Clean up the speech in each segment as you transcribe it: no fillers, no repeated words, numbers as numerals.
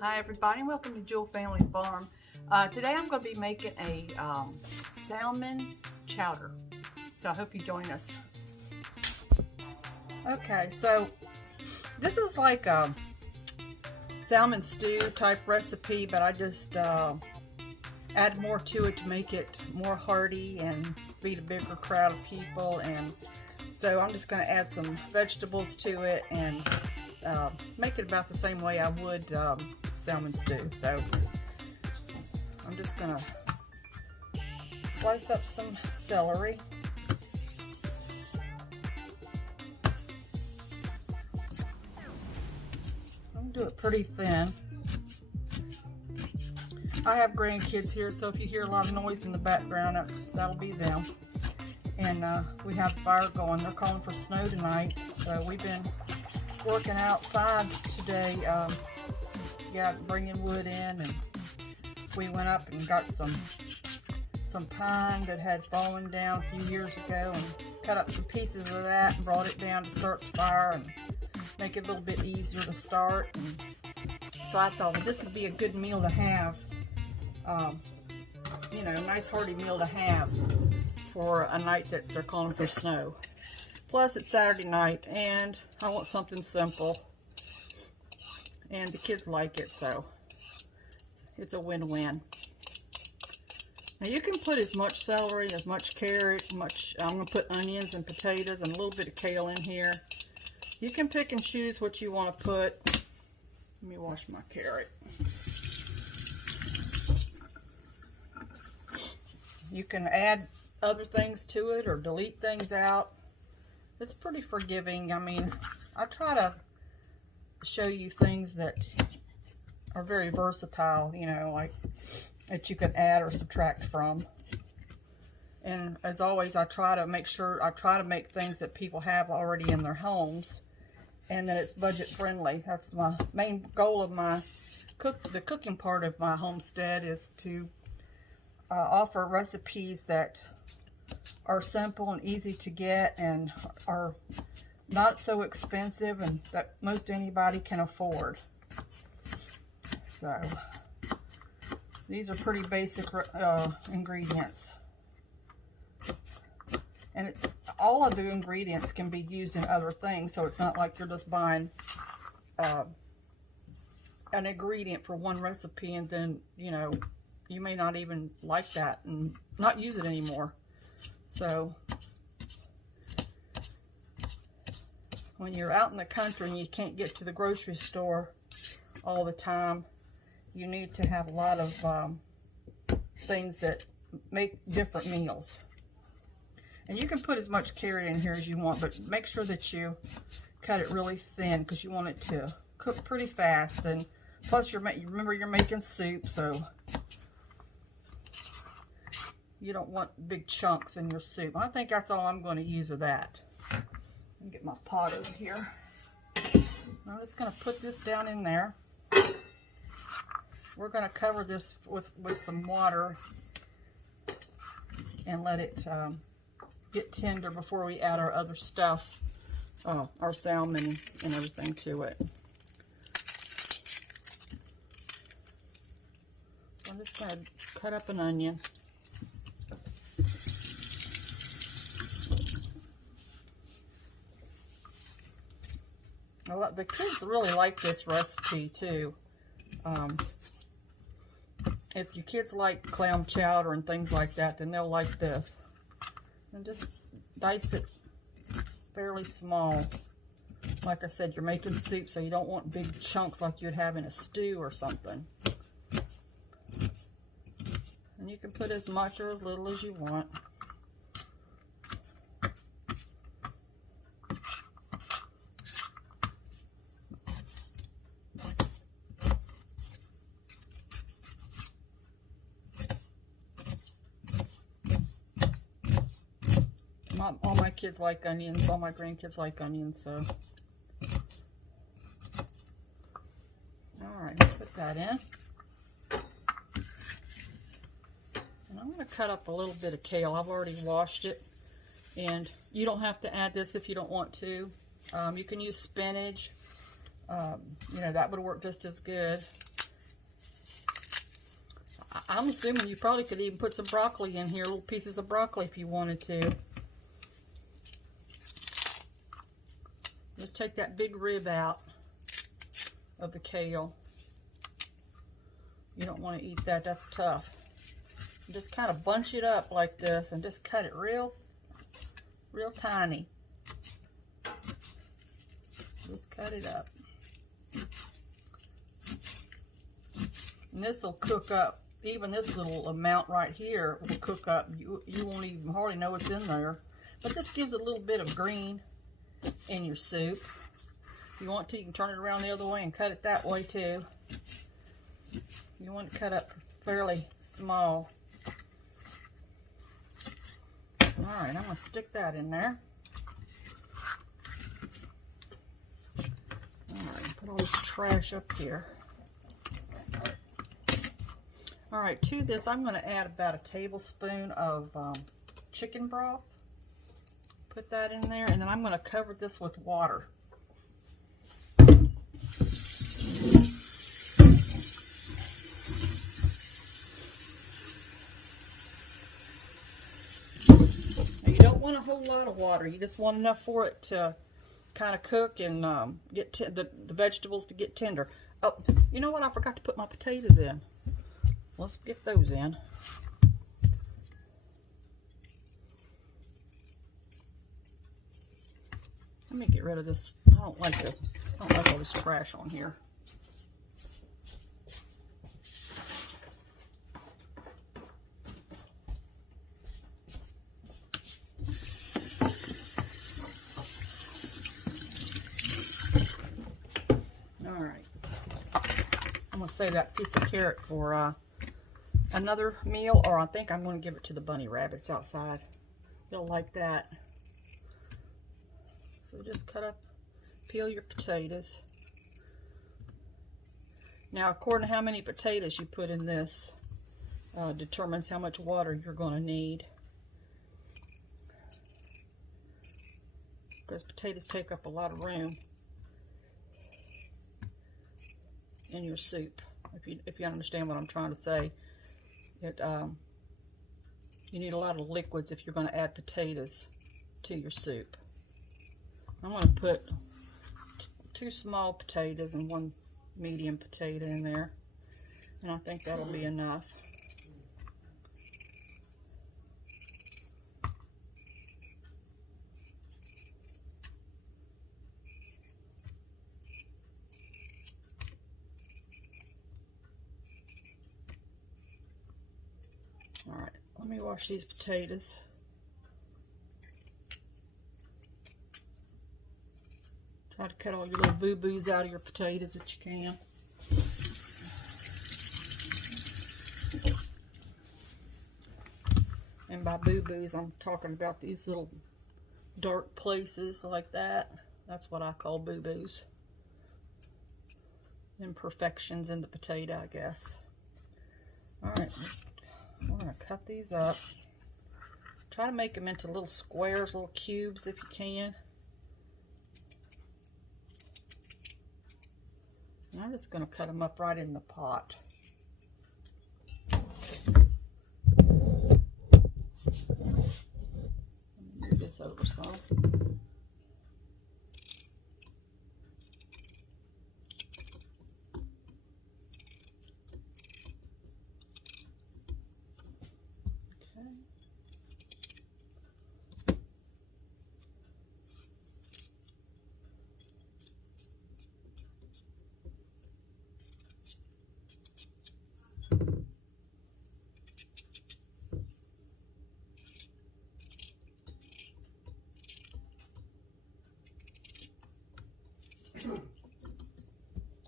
Hi everybody, and welcome to Jewell Family Farm. Today I'm going to be making a salmon chowder, so I hope you join us. Okay, so this is like a salmon stew type recipe, but I just add more to it to make it more hearty and feed a bigger crowd of people. And so I'm just going to add some vegetables to it and make it about the same way I would salmon stew. So I'm just going to slice up some celery. I'm going to do it pretty thin. I have grandkids here, so if you hear a lot of noise in the background, that'll be them. And we have the fire going. They're calling for snow tonight, so we've been working outside today, bringing wood in, and we went up and got some pine that had fallen down a few years ago and cut up some pieces of that and brought it down to start the fire and make it a little bit easier to start. And so I thought, well, this would be a good meal to have, you know, a nice hearty meal to have for a night that they're calling for snow. Plus it's Saturday night and I want something simple, and the kids like it, so it's a win-win. Now you can put as much celery, as much carrot, I'm going to put onions and potatoes and a little bit of kale in here. You can pick and choose what you want to put. Let me wash my carrot. You can add other things to it or delete things out. It's pretty forgiving. I mean, I try to show you things that are very versatile, you know, like that you can add or subtract from. And as always, I try to make things that people have already in their homes and that it's budget friendly. That's my main goal of the cooking part of my homestead, is to offer recipes that are simple and easy to get and are not so expensive and that most anybody can afford. So these are pretty basic ingredients, and all of the ingredients can be used in other things, so it's not like you're just buying an ingredient for one recipe and then, you know, you may not even like that and not use it anymore. So when you're out in the country and you can't get to the grocery store all the time, you need to have a lot of things that make different meals. And you can put as much carrot in here as you want, but make sure that you cut it really thin because you want it to cook pretty fast. And plus, remember you're making soup, so you don't want big chunks in your soup. I think that's all I'm going to use of that. Let me get my pot over here. I'm just going to put this down in there. We're going to cover this with some water and let it get tender before we add our other stuff, our salmon and everything to it. I'm just going to cut up an onion. Well, the kids really like this recipe too. If your kids like clam chowder and things like that, then they'll like this. And just dice it fairly small. Like I said, you're making soup, so you don't want big chunks like you'd have in a stew or something. And you can put as much or as little as you want. All my kids like onions, all my grandkids like onions, so. Alright, let's put that in. And I'm going to cut up a little bit of kale. I've already washed it. And you don't have to add this if you don't want to. You can use spinach. You know, that would work just as good. I'm assuming you probably could even put some broccoli in here, little pieces of broccoli if you wanted to. Just take that big rib out of the kale. You don't want to eat that, that's tough. Just kind of bunch it up like this and just cut it real tiny. Just cut it up. And this will cook up. Even this little amount right here will cook up. You won't even hardly know what's in there. But this gives a little bit of green in your soup. If you want to, you can turn it around the other way and cut it that way too. You want it cut up fairly small. Alright, I'm going to stick that in there. Alright, put all this trash up here. Alright, to this I'm going to add about a tablespoon of chicken broth. Put that in there, and then I'm going to cover this with water. Now, you don't want a whole lot of water. You just want enough for it to kind of cook and get the vegetables to get tender. Oh, you know what? I forgot to put my potatoes in. Let's get those in. Let me get rid of this. I don't like all this trash on here. All right. I'm gonna save that piece of carrot for another meal, or I think I'm going to give it to the bunny rabbits outside. They'll like that. So just cut up, peel your potatoes. Now, according to how many potatoes you put in this, determines how much water you're going to need. Because potatoes take up a lot of room in your soup. If you understand what I'm trying to say. You need a lot of liquids if you're going to add potatoes to your soup. I'm going to put 2 small potatoes and 1 medium potato in there, and I think that'll be enough. Alright, let me wash these potatoes. Try to cut all your little boo-boos out of your potatoes that you can. And by boo-boos, I'm talking about these little dark places like that. That's what I call boo-boos. Imperfections in the potato, I guess. Alright, we're going to cut these up. Try to make them into little squares, little cubes if you can. And I'm just going to cut them up right in the pot. Move this over some.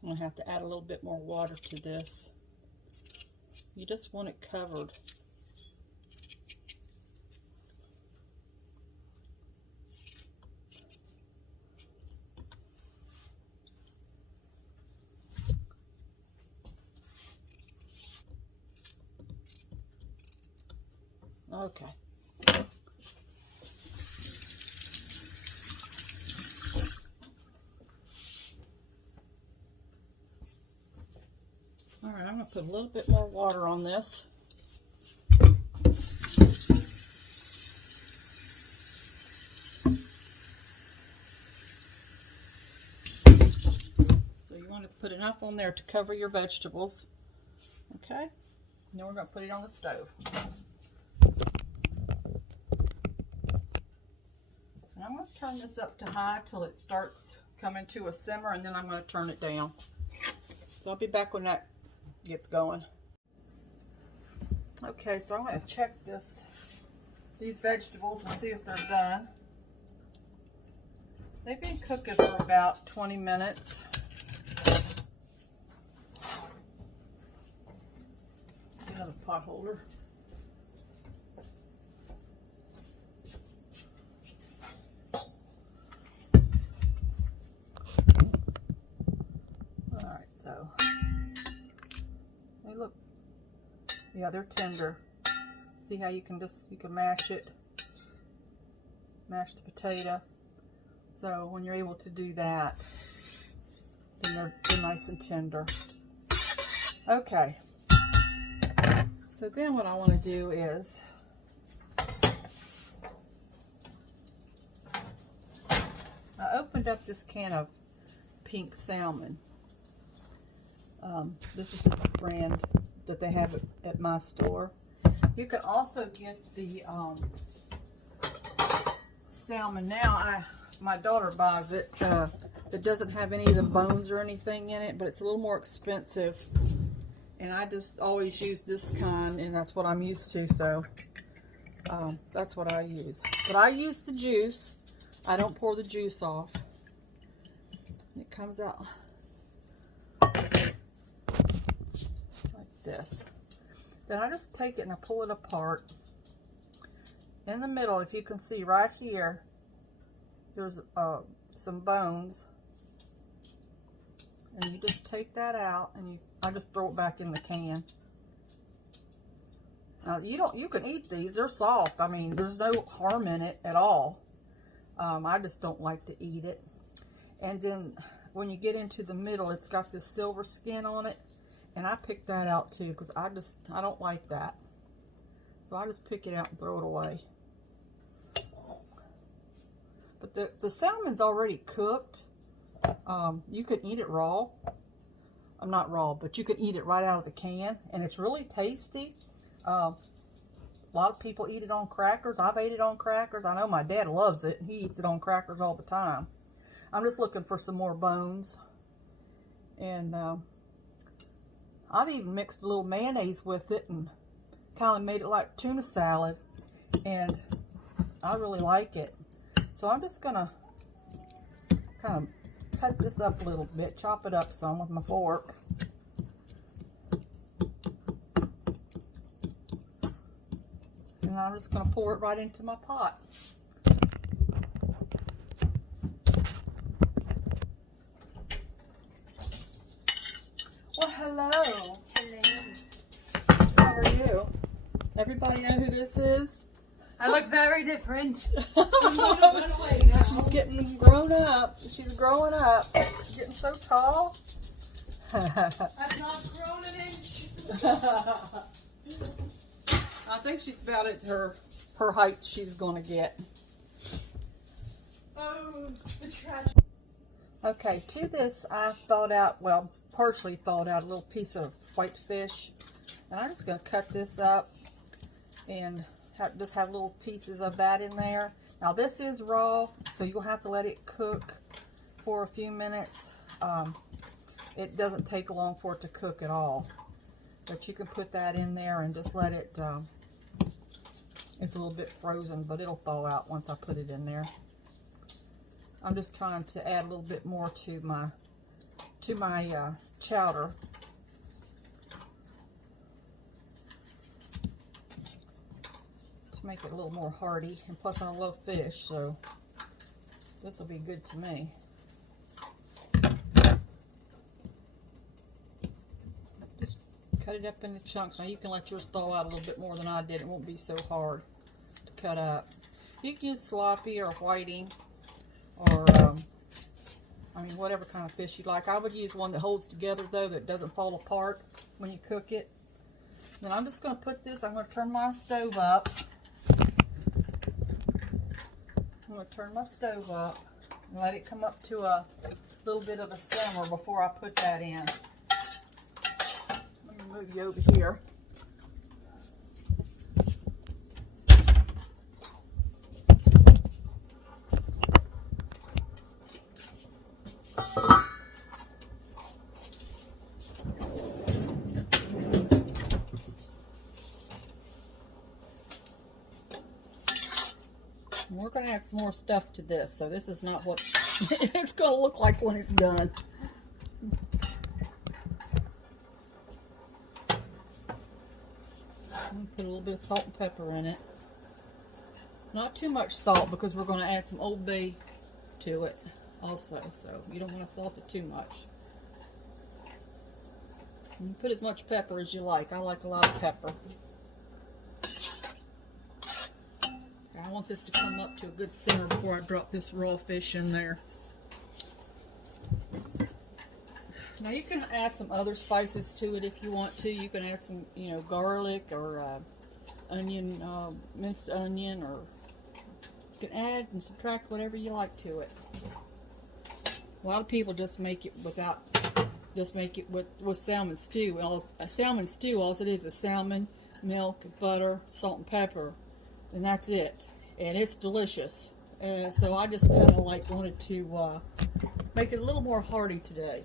I'm going to have to add a little bit more water to this. You just want it covered. Okay. All right, I'm going to put a little bit more water on this. So you want to put enough on there to cover your vegetables. Okay, and then we're going to put it on the stove. And I'm going to turn this up to high till it starts coming to a simmer, and then I'm going to turn it down. So I'll be back when that gets going. Okay, so I'm going to check these vegetables and see if they're done. They've been cooking for about 20 minutes. Another pot holder. Alright, so they look, yeah, they're tender. See how you can mash it, mash the potato. So when you're able to do that, then they're nice and tender. Okay. So then what I want to do is I opened up this can of pink salmon. This is just the brand that they have at my store. You can also get the salmon now. My daughter buys it. It doesn't have any of the bones or anything in it, but it's a little more expensive. And I just always use this kind, and that's what I'm used to, so that's what I use. But I use the juice. I don't pour the juice off. It comes out like this. Then I just take it and I pull it apart. In the middle, if you can see right here, there's some bones. And you just take that out, and I just throw it back in the can. Now you can eat these. They're soft. I mean, there's no harm in it at all. I just don't like to eat it. And then when you get into the middle, it's got this silver skin on it, and I pick that out too because I don't like that. So I just pick it out and throw it away. But the salmon's already cooked. You can eat it raw. I'm not raw, but you can eat it right out of the can, and it's really tasty. A lot of people eat it on crackers. I've ate it on crackers. I know my dad loves it. He eats it on crackers all the time. I'm just looking for some more bones. And I've even mixed a little mayonnaise with it and kind of made it like tuna salad. And I really like it. So I'm just going to kind of cut this up a little bit, chop it up some with my fork. And I'm just going to pour it right into my pot. Well, hello. Hello. How are you? Everybody know who this is? I look very different. She's getting grown up. She's growing up. She's getting so tall. I've not grown an inch. I think she's about at her height she's going to get. Oh, the trash. Okay, to this I thawed out, well, partially thawed out a little piece of white fish. And I'm just going to cut this up and just have little pieces of that in there. Now this is raw, so you'll have to let it cook for a few minutes. It doesn't take long for it to cook at all. But you can put that in there and just let it, it's a little bit frozen, but it'll thaw out once I put it in there. I'm just trying to add a little bit more to my chowder. To make it a little more hearty, and plus I love fish, so this will be good to me. Just cut it up into chunks. Now you can let yours thaw out a little bit more than I did. It won't be so hard to cut up. You can use tilapia or whiting, or I mean, whatever kind of fish you like. I would use one that holds together though, that doesn't fall apart when you cook it. Then I'm just going to put this, I'm going to turn my stove up. I'm going to turn my stove up and let it come up to a little bit of a simmer before I put that in. Let me move you over here. We're going to add some more stuff to this, so this is not what it's going to look like when it's done. I'm going to put a little bit of salt and pepper in it. Not too much salt because we're going to add some Old Bay to it also, so you don't want to salt it too much. You can put as much pepper as you like. I like a lot of pepper. I want this to come up to a good simmer before I drop this raw fish in there. Now you can add some other spices to it if you want to. You can add some, you know, garlic or onion, minced onion, or you can add and subtract whatever you like to it. A lot of people just make it without, just make it with salmon stew. A salmon stew, all it is salmon, milk, butter, salt and pepper, and that's it. And it's delicious. So I just kind of like wanted to make it a little more hearty today.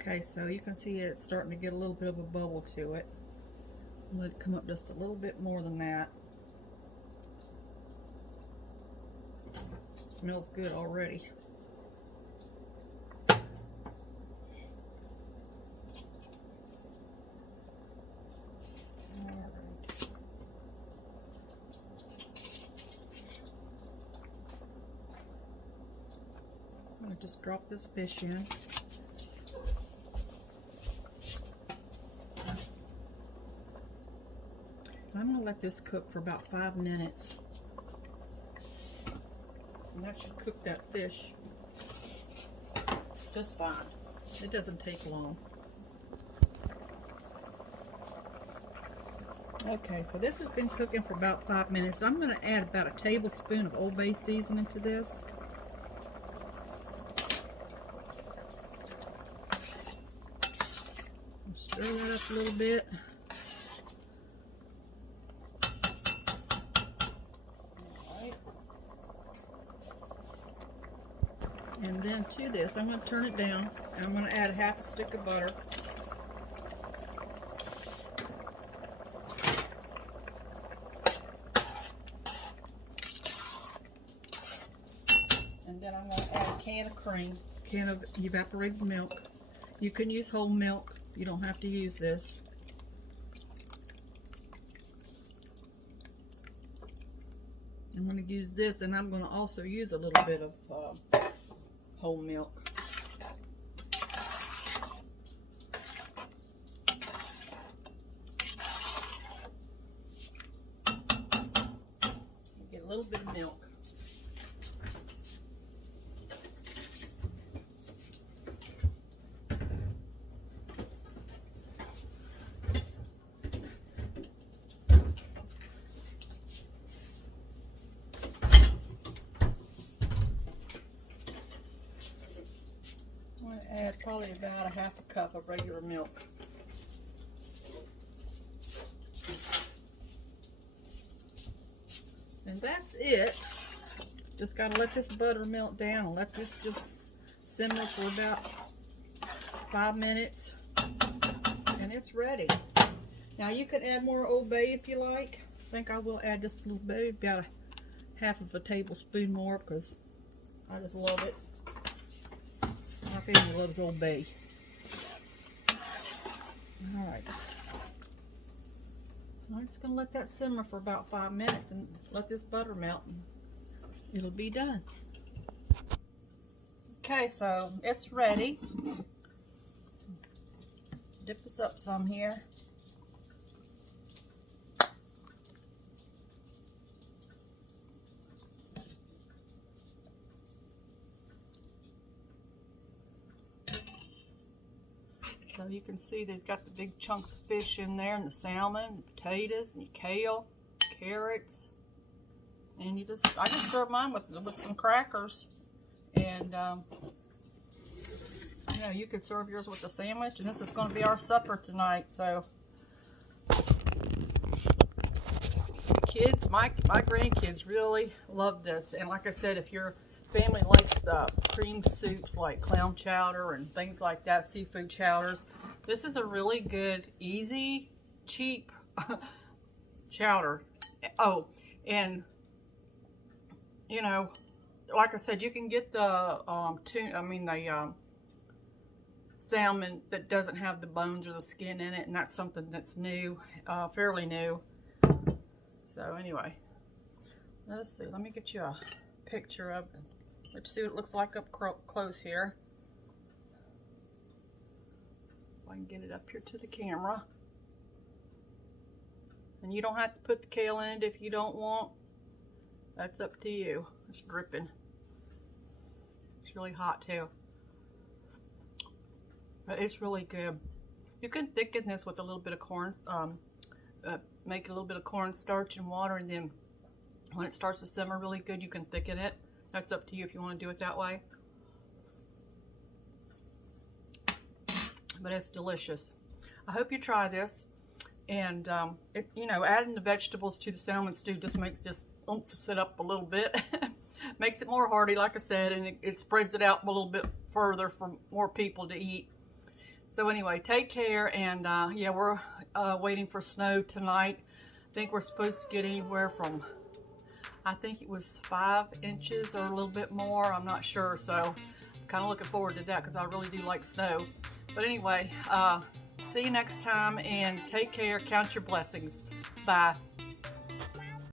Okay, so you can see it's starting to get a little bit of a bubble to it. Let it come up just a little bit more than that. Smells good already. Alright. I'm going to just drop this fish in. I'm going to let this cook for about 5 minutes. And that should cook that fish just fine. It doesn't take long. Okay, so this has been cooking for about 5 minutes. I'm going to add about a tablespoon of Old Bay seasoning to this. Stir that up a little bit. And then to this, I'm going to turn it down, and I'm going to add a half a stick of butter. And then I'm going to add a can of cream, a can of evaporated milk. You can use whole milk. You don't have to use this. I'm going to use this, and I'm going to also use a little bit of whole milk. Get a little bit of milk. Add probably about a half a cup of regular milk. And that's it. Just got to let this butter melt down and let this just simmer for about 5 minutes, and it's ready. Now you can add more Old Bay if you like. I think I will add just a little bit, about a half of a tablespoon more, because I just love it. My family loves Old Bay. Alright. I'm just going to let that simmer for about 5 minutes and let this butter melt, and it'll be done. Okay, so it's ready. dip this up some here. So you can see they've got the big chunks of fish in there, and the salmon, the potatoes, and your kale, carrots, and I just serve mine with some crackers, and you know, you could serve yours with a sandwich, and this is going to be our supper tonight. So kids, my grandkids really love this, and like I said, if your family likes cream soups like clam chowder and things like that, seafood chowders, this is a really good, easy, cheap chowder. Oh, and you know, like I said, you can get the salmon that doesn't have the bones or the skin in it, and that's something that's new, fairly new. So anyway, let's see. Let me get you a picture of it. Let's see what it looks like up close here. If I can get it up here to the camera. And you don't have to put the kale in it if you don't want. That's up to you. It's dripping. It's really hot too. But it's really good. You can thicken this with a little bit of corn, make a little bit of cornstarch and water, and then when it starts to simmer really good, you can thicken it. That's up to you if you want to do it that way. But it's delicious. I hope you try this. And you know, adding the vegetables to the salmon stew just makes oomph it up a little bit. Makes it more hearty, like I said, and it spreads it out a little bit further for more people to eat. So anyway, take care, and yeah, we're waiting for snow tonight. I think we're supposed to get anywhere from, I think it was 5 inches or a little bit more. I'm not sure, so I'm kind of looking forward to that because I really do like snow. But anyway, see you next time, and take care. Count your blessings. Bye.